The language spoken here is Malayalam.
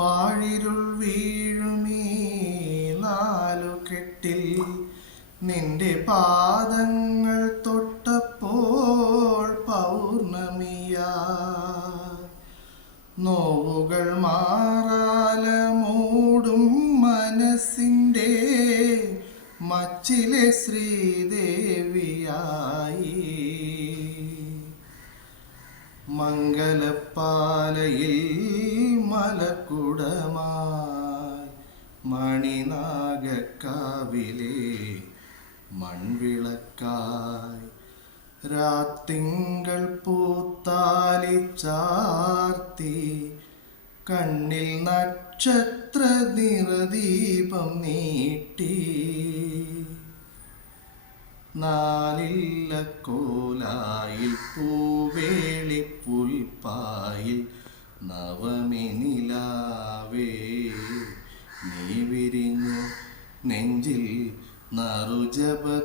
പാഴിരുൾ വീഴുമീ നാലു കെട്ടിൽ. നിന്റെ പാദങ്ങൾ തൊട്ടപ്പോൾ പൗർണമിയ. നോവുകൾ മാറാല മൂടും മനസ്സിന്റെ മച്ചിലെ ശ്രീദേവിയായി. മംഗലപ്പാലയിൽ മലക്കുടമായി മണിനാഗക്കാവിലെ മൺവിളക്കായി രാത്തിങ്കൾ പൂത്താലി ചാർത്തി കണ്ണിൽ നക്ഷത്ര നിറദീപം നീട്ടി. നാലില്ല കോലായിൽ പൂവേളി പുൽപ്പായിൽ നവമി നിലാവേ നീ വിരിഞ്ഞു നെഞ്ചിൽ നറുജപതീർത്ഥമാ.